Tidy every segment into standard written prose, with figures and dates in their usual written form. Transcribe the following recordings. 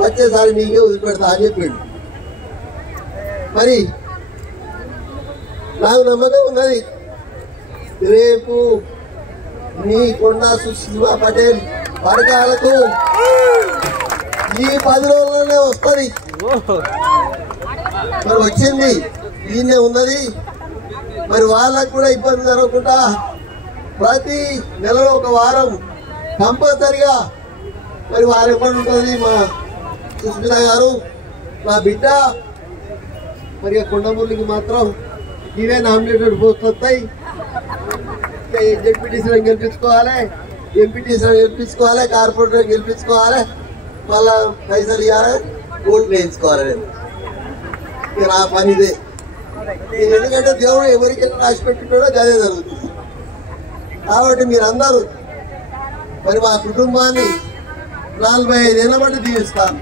వచ్చేసారి మీకే వదిలిపెడతా అని చెప్పిండు. మరి నాకు నమ్మకం ఉన్నది, రేపు మీ కొండా సుశీమా పటేల్ పథకాలకు ఈ 10 రోజుల్లోనే వస్తుంది. మరి వచ్చింది, దీన్నే ఉన్నది. మరి వాళ్ళకు కూడా ఇబ్బంది జరగకుండా ప్రతి నెలలో ఒక వారం కంపల్సరిగా మరి వారు ఎప్పుడు ఉంటుంది మా సుస్మిత గారు, మా బిడ్డ. మరి కొండమూలికి మాత్రం ఇవే నామినేటెడ్ పోస్ట్ వస్తాయి. జెడ్పీటీసీలను గెలిపించుకోవాలి, ఎంపీటీసీలను గెలిపించుకోవాలి, కార్పొరేటర్ గెలిపించుకోవాలి, మళ్ళా పైసలు ఇవ్వాలి, ఓట్లు వేయించుకోవాలి. ఇక నా పని ఇదే. ఎందుకంటే దేవుడు ఎవరికి రాసి పెట్టుకుంటాడో అదే జరుగుతుంది. కాబట్టి మీరందరూ మరి మా కుటుంబాన్ని 45 ఏళ్ళ బట్టి దీవిస్తాను.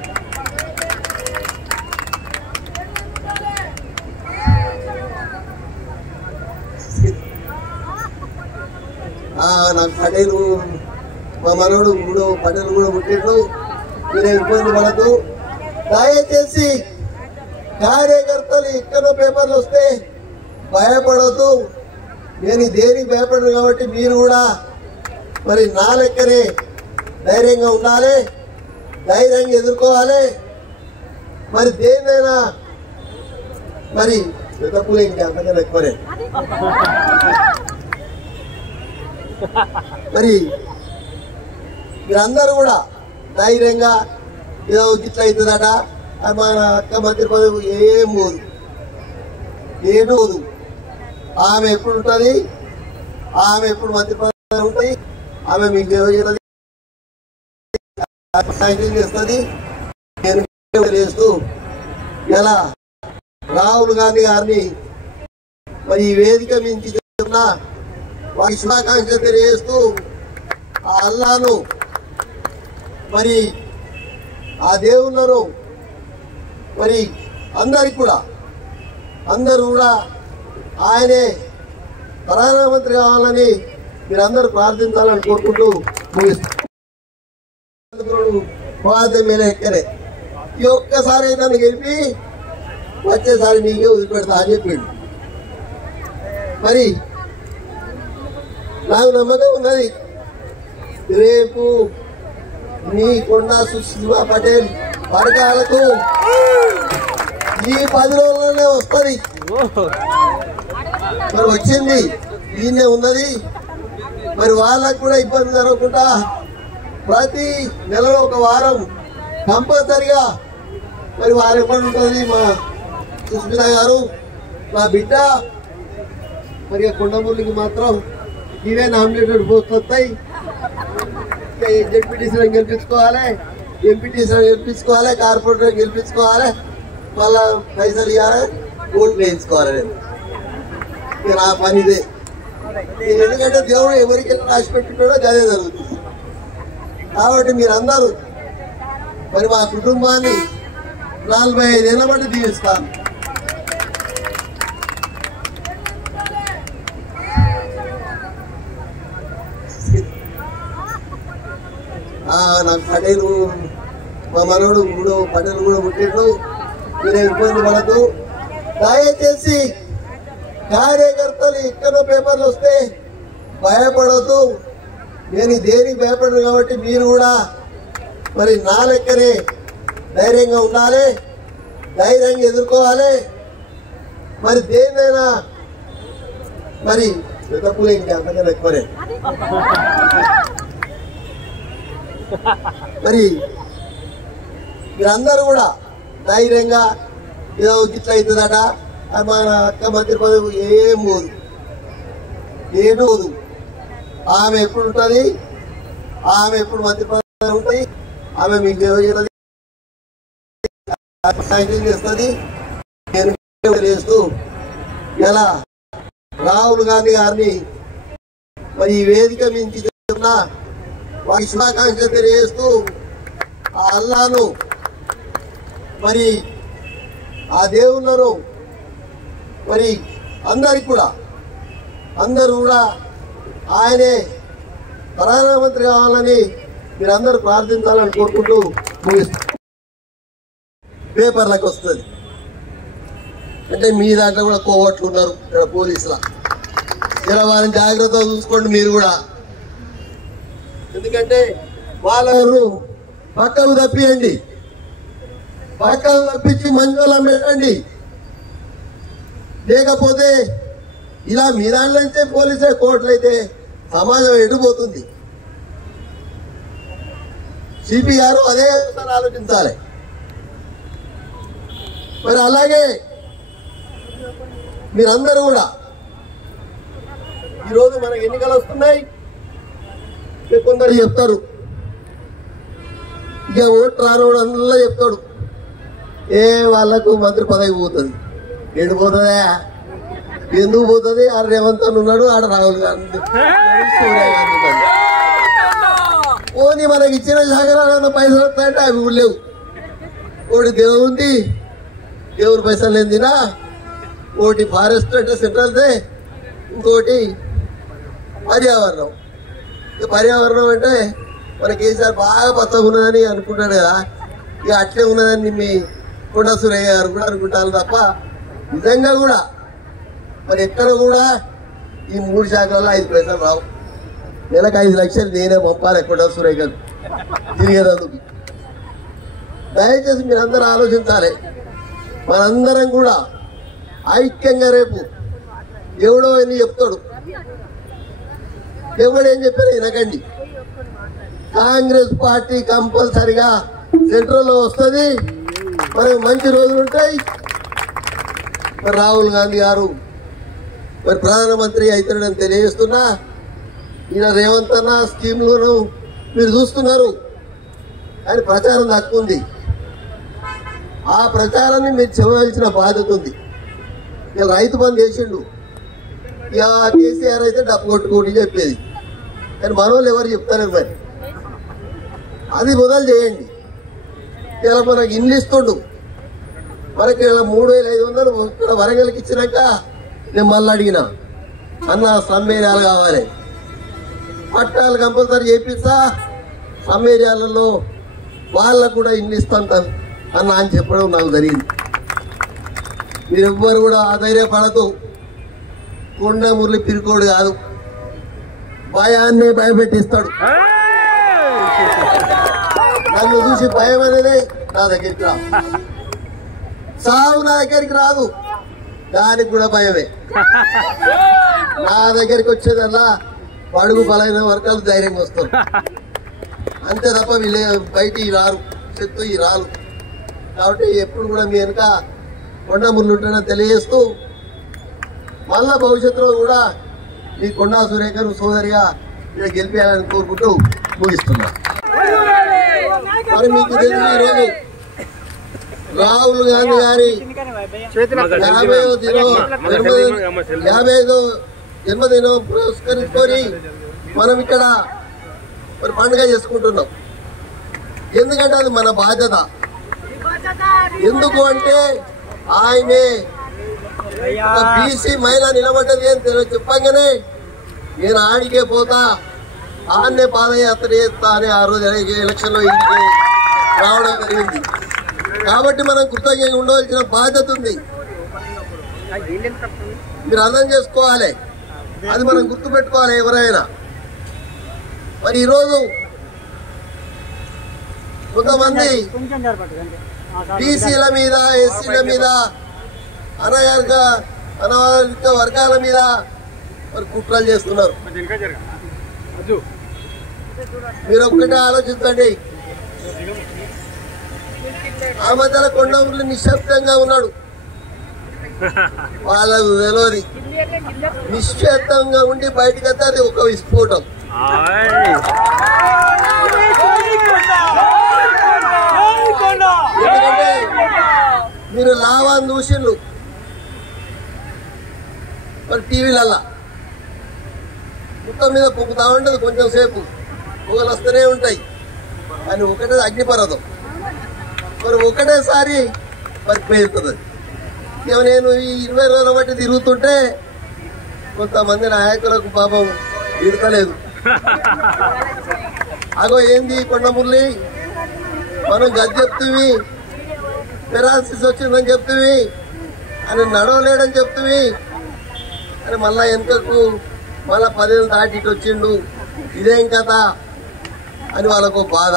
నాకు పటేలు మా మనోడు మూడో పటేలు కూడా పుట్టిండు. మీరే ఇబ్బంది పడద్దు. దయచేసి కార్యకర్తలు ఎక్కడో పేపర్లు వస్తే భయపడద్దు. నేను దేనికి భయపడను కాబట్టి మీరు కూడా మరి నా లెక్కనే ధైర్యంగా ఉండాలి, ధైర్యంగా ఎదుర్కోవాలి. మరి దేన్నైనా మరి తప్పులే ఇంకా అంతకన్నా ఎక్కువనే. మరి మీరందరూ కూడా ధైర్యంగా ఏదో ఇట్లా అవుతుందట మన అక్క మంత్రి పదవి ఏం పోదు. ఆమె ఎప్పుడు ఉంటుంది, ఆమె ఎప్పుడు మంత్రి పదవి ఉంటుంది, ఆమె మీకు చేస్తుంది. నేను చేస్తూ ఇలా రాహుల్ గాంధీ గారిని మరి ఈ వేదిక మించి చెప్తున్నా వారి శుభాకాంక్షలు తెలియజేస్తూ ఆ అల్లాను మరి ఆ దేవుళ్ళను మరి అందరు కూడా ఆయనే ప్రధానమంత్రి కావాలని మీరందరూ ప్రార్థించాలని కోరుకుంటూ ముగిస్తాను. ఎక్కడే ఈ ఒక్కసారి నన్ను గెలిపి వచ్చేసారి మీకే వదిలిపెడతా అని చెప్పిండు. మరి నాకు నమ్మకం ఉన్నది, రేపు మీ కొండా సుశీమా పటేల్ పథకాలకు ఈ 10 రోజుల్లోనే వస్తుంది. మరి వచ్చింది, దీన్నే ఉన్నది. మరి వాళ్ళకు కూడా ఇబ్బంది జరగకుండా ప్రతి నెలలో ఒక వారం కంపల్సరిగా మరి వారు ఎప్పుడు ఉంటుంది మా సుస్మిత గారు, మా బిడ్డ. మరి కొండమూలికి మాత్రం ఇవే నామినేటెడ్ పోస్ట్ వస్తాయి. జెడ్పీటీసీలను గెలిపించుకోవాలి, ఎంపీటీసీలను గెలిపించుకోవాలి, కార్పొరేటర్ గెలిపించుకోవాలి, మళ్ళా పైసలు ఇవ్వాలి, ఓట్లు వేయించుకోవాలి. ఇక నా పని ఇదే. ఎందుకంటే దేవుడు ఎవరికి రాసి పెట్టుకుంటాడో అదే జరుగుతుంది. కాబట్టి మీరందరూ మరి మా కుటుంబాన్ని 45 ఏళ్ళ బట్టి దీవిస్తాను. నాకు పటేలు మా మనోడు మూడో పటేలు కూడా పుట్టిండు. మీరే ఇబ్బంది పడద్దు. దయచేసి కార్యకర్తలు ఎక్కడో పేపర్లు వస్తే భయపడద్దు. నేను దేనికి భయపడను కాబట్టి మీరు కూడా మరి నా లెక్కనే ధైర్యంగా ఉండాలి, ధైర్యంగా ఎదుర్కోవాలి. మరి దేన్నైనా మరి తప్పులే ఇంకా అంతకన్నా ఎక్కువనే. మరి మీరందరూ కూడా ధైర్యంగా ఏదో ఇట్లా అవుతుందట మన అక్క మంత్రి పదవి ఏం పోదు. ఆమె ఎప్పుడు ఉంటుంది, ఆమె ఎప్పుడు మంత్రి పదవి ఉంటుంది, ఆమె మీకు చేస్తుంది. నేను చేస్తూ ఇలా రాహుల్ గాంధీ గారిని మరి ఈ వేదిక మించి చెప్తున్నా వారి శుభాకాంక్షలు తెలియజేస్తూ ఆ అల్లాను మరి ఆ దేవుళ్ళను మరి అందరు కూడా ఆయనే ప్రధానమంత్రి కావాలని మీరందరూ ప్రార్థించాలని కోరుకుంటూ ముగిస్తాను. పేపర్లకు వస్తుంది. అంటే మీ దాంట్లో కూడా కోవట్లు ఉన్నారు ఇక్కడ పోలీసుల. ఇలా వారిని జాగ్రత్తగా చూసుకోండి మీరు కూడా. ఎందుకంటే వాళ్ళను పక్కకు తప్పియండి, పక్కకు తప్పించి మంచోళ్ళం పెట్టండి. లేకపోతే ఇలా మీ దాంట్లో అయితే పోలీసే కోర్టులు అయితే సమాజం ఎడిపోతుంది. సిపి గారు అదే ఆలోచించాలి. మరి అలాగే మీరందరూ కూడా ఈరోజు మనకు ఎన్నికలు వస్తున్నాయి. కొందరు చెప్తారు, ఇక ఓటు రానోడు అందులో చెప్తాడు, ఏ వాళ్ళకు మంత్రి పదవి పోతుంది. ఏడు పోతుందా? ఎందుకు పోతుంది? ఆడ రేవంత్ అని ఉన్నాడు, ఆడ రాహుల్ గాంధీ, సోనియా గాంధీ ఉన్నాడు. పోనీ మనకి ఇచ్చిన శాఖల పైసలు వస్తాయంటే అవి కూడా లేవు. ఒకటి దేవుంది, దేవుని పైసలు లేనిదినా. ఒకటి ఫారెస్ట్ అంటే సెంట్రల్దే, ఇంకోటి పర్యావరణం. పర్యావరణం అంటే మన కేసీఆర్ బాగా పచ్చగా ఉన్నదని అనుకుంటాడు కదా, ఇక అట్లే ఉన్నదని మీ కొండా సురయ్య గారు కూడా అనుకుంటారు తప్ప నిజంగా కూడా మరి ఎక్కడ కూడా ఈ 3 శాఖలలో 5 పైసలు రావు. నెలకు 5 లక్షలు నేనే పంపాలి కొండా సురయ్య గారు తిరిగేదందుకు. దయచేసి మీరందరూ ఆలోచించాలి. మనందరం కూడా ఐక్యంగా రేపు ఎవడో అని చెప్తాడు, ఎవడేం చెప్పారు వినకండి. కాంగ్రెస్ పార్టీ కంపల్సరిగా సెంట్రల్లో వస్తుంది. మనకు మంచి రోజులు ఉంటాయి. మరి రాహుల్ గాంధీ గారు మరి ప్రధానమంత్రి అవుతాడని తెలియజేస్తున్నా. ఈయన రేవంత్ అన్న స్కీమ్లను మీరు చూస్తున్నారు, కానీ ప్రచారం తక్కువ ఉంది. ఆ ప్రచారాన్ని మీరు చేయవలసిన బాధ్యత ఉంది. ఇక రైతు బంధు చేసిండు, ఇక కేసీఆర్ అయితే డబ్బు కొట్టుకోండి చెప్పేది, కానీ మన వాళ్ళు ఎవరు చెప్తారు. మరి అది మొదలు చేయండి. ఇలా మనకి ఇల్లు ఇస్తుండు, మనకి ఇలా 3500 ఇక్కడ వరంగల్కి ఇచ్చినాక నేను మళ్ళీ అడిగినా, అన్న సమ్మేర్యాలు కావాలి, పట్టాలు కంపల్సరీ చేపిస్తా, సమ్మేర్యాలలో వాళ్ళకు కూడా ఇల్లు ఇస్తాను అన్న అని చెప్పడం నాకు జరిగింది. మీరెవ్వరు కూడా ఆధైర్యపడదు. కొండ మురళి పిరికోడు కాదు, భయాన్నే భయపెట్టిస్తాడు. నన్ను చూసి భయం అనేది నా దగ్గరికి రాదు, సావు నా దగ్గరికి రాదు, దానికి కూడా భయమే. నా దగ్గరికి వచ్చేదల్లా పడుగు బలైన వర్గాలు ధైర్యంగా వస్తారు, అంతే తప్ప వీళ్ళే బయటికి రారు, చెత్త ఈ రాలు. కాబట్టి ఎప్పుడు కూడా మీ వెనుక కొండ మురళి ఉంటాడని తెలియజేస్తూ, మళ్ళా భవిష్యత్తులో కూడా ఈ కొండా సురేఖను సోదరిగా ఇక్కడ గెలిపేయాలని కోరుకుంటూ ముగిస్తున్నా. మరి మీకు తెలుసు, ఈరోజు రాహుల్ గాంధీ గారి 55వ జన్మదినం పురస్కరించుకొని మనం ఇక్కడ మరి పండుగ చేసుకుంటున్నాం. ఎందుకంటే అది మన బాధ్యత. ఎందుకు అంటే ఆయనే బీసీ మహిళ నిలబడ్డది అని చెప్పంగానే నేను ఆడికే పోతా, ఆన్నే పాదయాత్ర చేస్తా అని ఆ రోజు ఎలక్షన్లో ఇంటికి రావడం జరిగింది. కాబట్టి మనం కృతజ్ఞంగా ఉండవలసిన బాధ్యత ఉంది. మీరు అర్థం చేసుకోవాలి, అది మనం గుర్తుపెట్టుకోవాలి ఎవరైనా. మరి ఈరోజు కొంతమంది బీసీల మీద, ఎస్సీల మీద, అనాగరిక వర్గాల మీద మరి కుట్రలు చేస్తున్నారు. మీరు ఒక్కటే ఆలోచించండి. ఆ మధ్యలో కొండ మురళి నిశ్శబ్దంగా ఉన్నాడు, వాళ్ళకు తెలియదు. నిశ్శబ్దంగా ఉండి బయటకు వస్తే అది ఒక విస్ఫోటం. ఎందుకంటే మీరు లావాన్ని చూసిండ్రు మరి టీవీలల్లా, మొత్తం మీద పొక్కుతా ఉంటుంది, కొంచెం సేపు పొగలు వస్తూనే ఉంటాయి, కానీ ఒకటే అగ్నిపర్వతం. మరి ఒకటేసారి మరి పేరుతుంది. ఇక నేను ఈ 20 రోజుల బట్టి తిరుగుతుంటే కొంతమంది నాయకులకు పాపం ఇడతలేదు. అగో ఏంది కొండ మురళి, మనం గద్దెప్తివి, పెరాలసిస్ వచ్చిందని చెప్తివి, అని నడవలేడని చెప్తివి, అని మళ్ళా వెనుకకు మళ్ళా 10 ఏళ్ళు దాటి ఇటు వచ్చిండు, ఇదేం కథ అని వాళ్ళకు బాధ.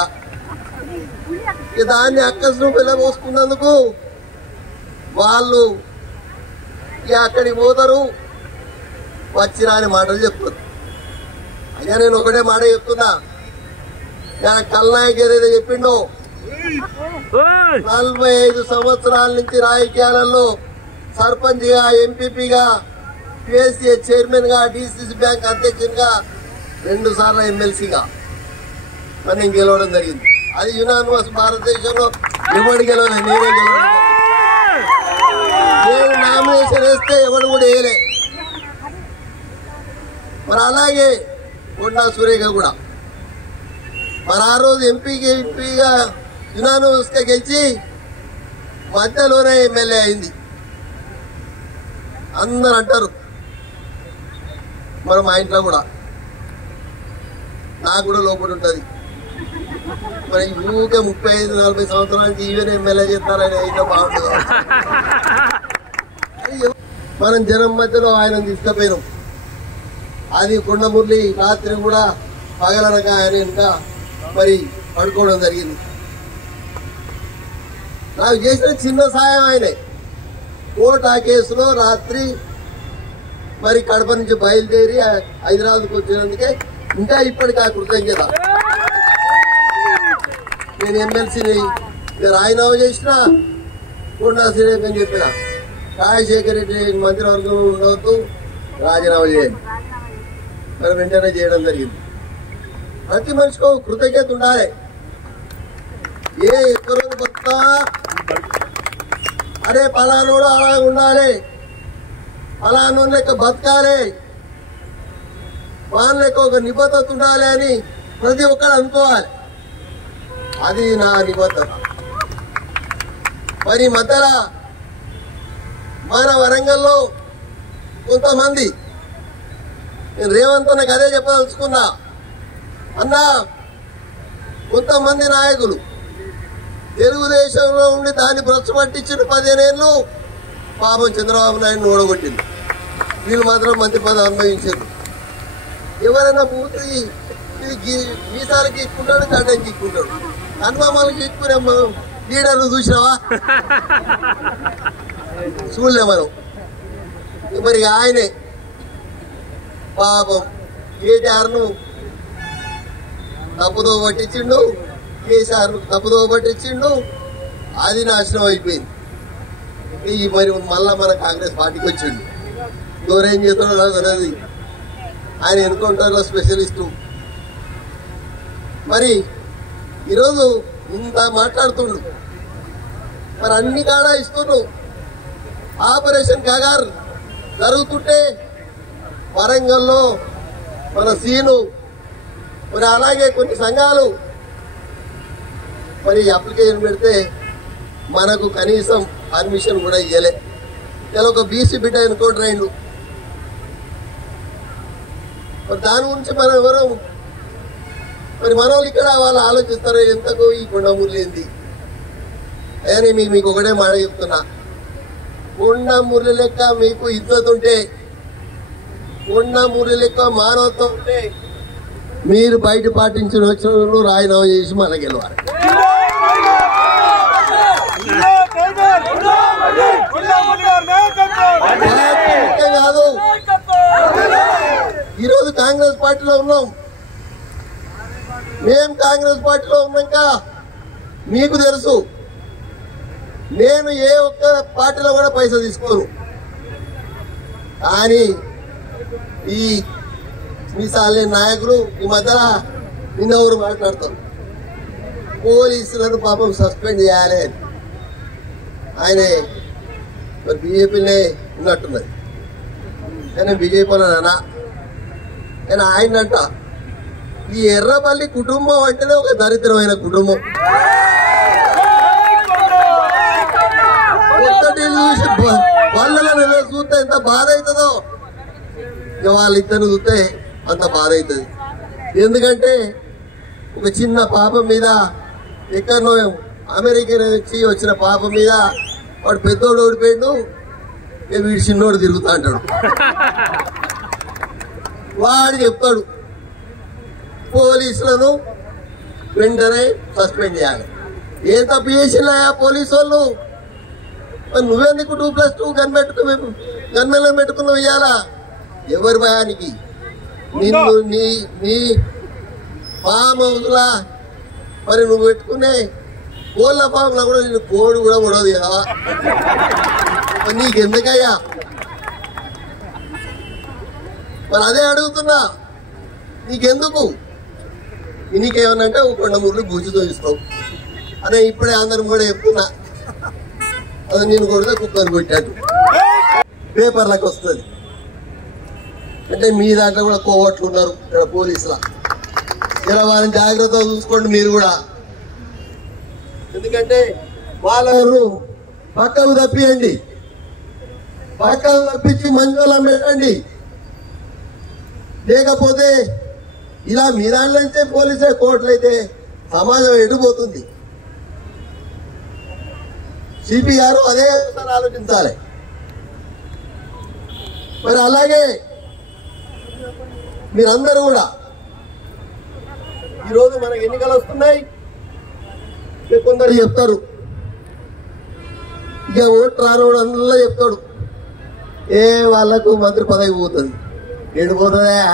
దాన్ని అక్కసు వెళ్ళబోసుకున్నందుకు వాళ్ళు అక్కడికి పోతారు, వచ్చిరాని మాటలు చెప్తారు. అయ్యా నేను ఒకటే మాట చెప్తున్నా, కల్నాయక్ ఏదైతే చెప్పిండో 45 సంవత్సరాల నుంచి రాజకీయాలలో సర్పంచ్గా, ఎంపీపీగా, పిఎస్సీ చైర్మన్ గా, డిసిసి బ్యాంక్ అధ్యక్షునిగా, 2 సార్లు ఎమ్మెల్సీగా మనం గెలవడం జరిగింది. అది యునానిమస్ భారతదేశంలో ఎవడు గెలవలేదు, నేనే గెలవలేదు. నేను నామినేషన్ వేస్తే ఎవడు కూడా వేయలే. మరి అలాగే కొండా సురేఖ కూడా మరి ఆ రోజు ఎంపీగా యునానిమస్ గా గెలిచి మధ్యలోనే ఎమ్మెల్యే అయింది. అందరు అంటారు, మరి మా ఇంట్లో కూడా నాకు కూడా లోపల ఉంటుంది, మరి ఊకే 35-40 సంవత్సరాల నుంచి ఈవెన్ ఎమ్మెల్యే చేస్తారని అయితే బాగుంటుంది. మనం జనం మధ్యలో ఆయన తీసుకుపోయినాం. అది కొండమురళి రాత్రి కూడా పగలనక ఆయన ఇంకా మరి పడుకోవడం జరిగింది. నాకు చేసిన చిన్న సాయం ఆయనే. కోర్టు ఆ కేసులో రాత్రి మరి కడప నుంచి బయలుదేరి హైదరాబాద్కి వచ్చినందుకే ఇంకా ఇప్పటికి ఆ కృతజ్ఞత. నేను ఎమ్మెల్సీని రాజీనామా చేసిన, కొండా సురేఖ అని చెప్పిన, రాజశేఖర రెడ్డి మంత్రివర్గంలో ఉండవద్దు, రాజీనామా చేయండి. మరి వెంటనే చేయడం జరిగింది. ప్రతి మనిషికి కృతజ్ఞత ఉండాలి. ఎక్కరోజు బతుకా అరే పలానోడు అలా ఉండాలి, పలానో లెక్క బతకాలి, వాళ్ళ లెక్క ఒక నిబద్ధత ఉండాలి అని ప్రతి ఒక్కరు అనుకోవాలి. అది నా నిబద్ధత. మరి మధ్యలో మన వరంగల్లో కొంతమంది, నేను రేవంత్ నాకు అదే చెప్పదలుచుకున్నా, అన్నా కొంతమంది నాయకులు తెలుగుదేశంలో ఉండి దాన్ని భ్రష్టు పట్టించిన 15 ఏళ్ళు పాపం చంద్రబాబు నాయుడు ఓడగొట్టింది. వీళ్ళు మాత్రం మంత్రి పదవి అనుభవించారు. ఎవరైనా పూర్తి ఇది మీసాలు గీక్కుంటాడు, గడ్డం గీక్కుంటాడు, అనుభవాలు గీక్కునే లీడర్లు చూసినావా? చూడలే మనం. మరి ఆయనే పాపం కేటీఆర్ను తప్పుదో పట్టించిండు, కేసీఆర్ తప్పుదో పట్టించిండు, అది నాశనం అయిపోయింది. మరి మళ్ళా మన కాంగ్రెస్ పార్టీకి వచ్చిండు. ఎవరేం చేస్తాడో నాకు తెలియదు. ఆయన ఎన్కౌంటర్లో స్పెషలిస్టు. మరి ఈరోజు ఇంత మాట్లాడుతుండు, మరి అన్ని కాడా ఇస్తుండ్రు. ఆపరేషన్ కగార్ జరుగుతుంటే వరంగల్లో మన సీను, మరి అలాగే కొన్ని సంఘాలు మరి అప్లికేషన్ పెడితే మనకు కనీసం పర్మిషన్ కూడా ఇవ్వలే. ఇలా ఒక బీసీ బిడ్డ ఎన్కౌంటర్ అయిండు. మరి దాని గురించి మనం ఎవరు మరి మన వాళ్ళు ఇక్కడ వాళ్ళు ఆలోచిస్తారు, ఎంతకు ఈ కొండమురళి ఏంది అని. మీకు ఒకటే మాట చెప్తున్నా, కొండమురళి లెక్క మీకు ఇజ్జత్ ఉంటే, కొండమురళి లెక్క మానవత్వం ఉంటే మీరు బయట పాటించిన వచ్చిన రాజీనామా చేసి మళ్ళీ గెలవాలి. కాదు, ఈరోజు కాంగ్రెస్ పార్టీలో ఉన్నాం. మేం కాంగ్రెస్ పార్టీలో ఉన్నాక మీకు తెలుసు, నేను ఏ ఒక్క పార్టీలో కూడా పైసా తీసుకోను. కానీ ఈ మీసాలే నాయకులు ఈ మధ్యలో నిన్నెవరు మాట్లాడతారు, పోలీసులను పాపం సస్పెండ్ చేయాలి అని. ఆయనే మరి బీజేపీనే ఉన్నట్టున్నది, కానీ బీజేపీలో అన్నా. కానీ ఆయనంట ఈ ఎర్రపల్లి కుటుంబం అంటేనే ఒక దరిద్రమైన కుటుంబం. ఒక్కటి చూసి వాళ్ళని చూస్తే ఎంత బాధ అవుతుందో, వాళ్ళిద్దరిని చూస్తే అంత బాధ అవుతుంది. ఎందుకంటే ఒక చిన్న పాపం మీద ఎక్కడనో అమెరికా నుంచి వచ్చిన పాప మీద వాడు పెద్దోడు ఓడిపోయాడు, వీడు చిన్నోడు తిరుగుతా అంటాడు. వాడు చెప్తాడు పోలీసులను వెంటనే సస్పెండ్ చేయాలి. ఏ తప్పు చేసినా పోలీసు వాళ్ళు నువ్వెందుకు 2+2 గన్మెన్లో పెట్టుకున్నావు ఇయ్యాలా? ఎవరి భయానికి? నిన్ను నీ ఫామ్ హౌస్లా మరి నువ్వు పెట్టుకునే కోళ్ళ ఫామ్ లో కూడా నేను కోడి కూడా ఉండదు కదా, నీకెందుకయ్యా? మరి అదే అడుగుతున్నా, నీకెందుకు? నీకేమన్నంటే కొండమూరులు గుజ్జుతో ఇస్తావు అనే ఇప్పుడే అందరం కూడా చెప్తున్నా. అది నేను కొడితే కుక్కను కొట్టాడు పేపర్లకు వస్తుంది. అంటే మీ దాంట్లో కూడా కోవట్లు ఉన్నారు ఇక్కడ పోలీసుల. ఇలా వారిని జాగ్రత్తగా చూసుకోండి మీరు కూడా. ఎందుకంటే వాళ్ళను పక్కకు తప్పియండి, పక్కకు తప్పించి మంచోళ్ళం పెట్టండి. లేకపోతే ఇలా మీ దాంట్లో అయితే పోలీసే కోర్టులు అయితే సమాజం ఎడిపోతుంది. సిపి గారు అదే ఆలోచించాలి. మరి అలాగే మీరందరూ కూడా ఈరోజు మనకు ఎన్నికలు వస్తున్నాయి. కొందరు చెప్తారు ఇక ఓటు రానోడు అందులో చెప్తాడు వాళ్ళకు మంత్రి పదవి పోతుంది. ఏడు పోతుందా?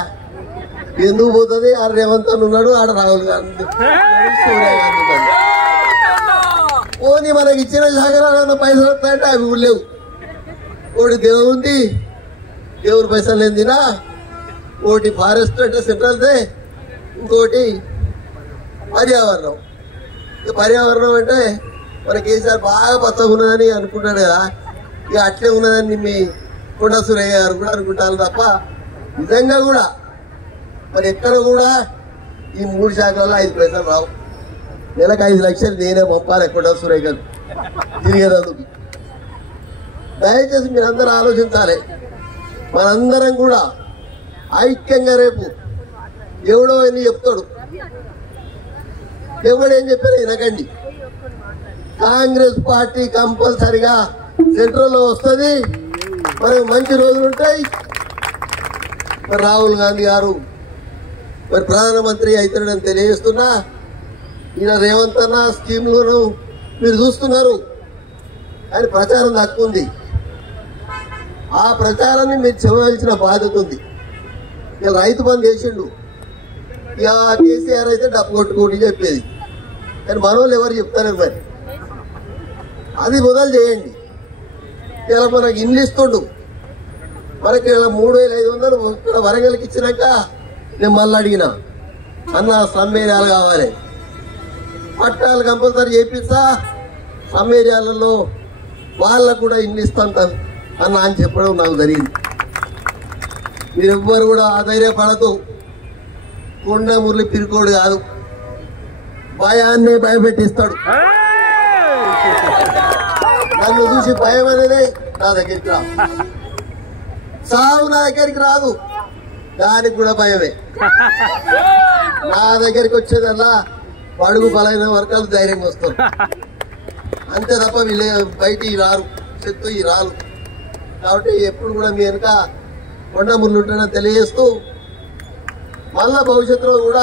ఎందుకు పోతుంది? ఆడ రేవంత్ అని ఉన్నాడు, ఆడ రాహుల్ గాంధీ, సోనియా గాంధీ ఉన్నాడు. పోనీ మనకి ఇచ్చిన శాఖల పైసలు వస్తాయంటే అవి కూడా లేవు. ఒకటి దేవుంది, దేవుని పైసలు లేనిదినా, ఒకటి ఫారెస్ట్ అంటే సెంట్రల్దే, ఇంకోటి పర్యావరణం. పర్యావరణం అంటే మన కేసీఆర్ బాగా పచ్చగా ఉన్నదని అనుకుంటాడు కదా, ఇక అట్లే ఉన్నదని మీ కొండా సురయ్య గారు కూడా అనుకుంటారు తప్ప నిజంగా కూడా మరి ఎక్కడ కూడా ఈ 3 శాఖలలో 5 పైసలు రావు. నెలకు 5 లక్షలు నేనే పంపాలి కొండా సురయ్య గారు తిరిగేదందుకు. దయచేసి మీరందరూ ఆలోచించాలి. మనందరం కూడా ఐక్యంగా రేపు ఎవడో అని చెప్తాడు, ఎవడేం చెప్పారు వినకండి. కాంగ్రెస్ పార్టీ కంపల్సరిగా సెంట్రల్లో వస్తుంది. మనకు మంచి రోజులు ఉంటాయి. మరి రాహుల్ గాంధీ గారు మరి ప్రధానమంత్రి అవుతాడని తెలియజేస్తున్నా. ఈయన రేవంత్ అన్న స్కీమ్లను మీరు చూస్తున్నారు, ఆయన ప్రచారం తక్కువ ఉంది. ఆ ప్రచారాన్ని మీరు చేయవలసిన బాధ్యత ఉంది. ఇక రైతు బంధు చేసిండు, ఇక కేసీఆర్ అయితే డబ్బు కొట్టుకోండి చెప్పేది, కానీ మనోళ్ళు ఎవరు చెప్తారు? మరి అది మొదలు చేయండి. ఇలా మనకి ఇండ్లు ఇస్తుండు, మనకి ఇలా 3,500 ఇక్కడ వరంగల్కి ఇచ్చినాక నేను మళ్ళీ అడిగిన అన్న సమ్మేర్యాలు కావాలి, పట్టాలు కంపల్సరీ చేపిస్తా, సమ్మేర్యాలలో వాళ్ళకు కూడా ఇండ్లు ఇస్తాను అన్న అని చెప్పడం నాకు జరిగింది. మీరెవ్వరు కూడా ఆధైర్యపడదు. కొండ మురళి పిరికోడు కాదు, భయాన్ని భయపెట్టిస్తాడు. నన్ను చూసి భయం అనేదే నా దగ్గరికి రా, సాగు నా దగ్గరికి రాదు, దానికి కూడా భయమే. నా దగ్గరికి వచ్చేదల్లా పడుగు బలైన వర్గాలు ధైర్యంగా వస్తారు, అంతే తప్ప వీళ్ళు బయటికి రారు, చెత్త రారు. కాబట్టి ఎప్పుడు కూడా మీ వెనుక కొండ ముళ్ళు ఉంటానని తెలియజేస్తూ మళ్ళా భవిష్యత్తులో కూడా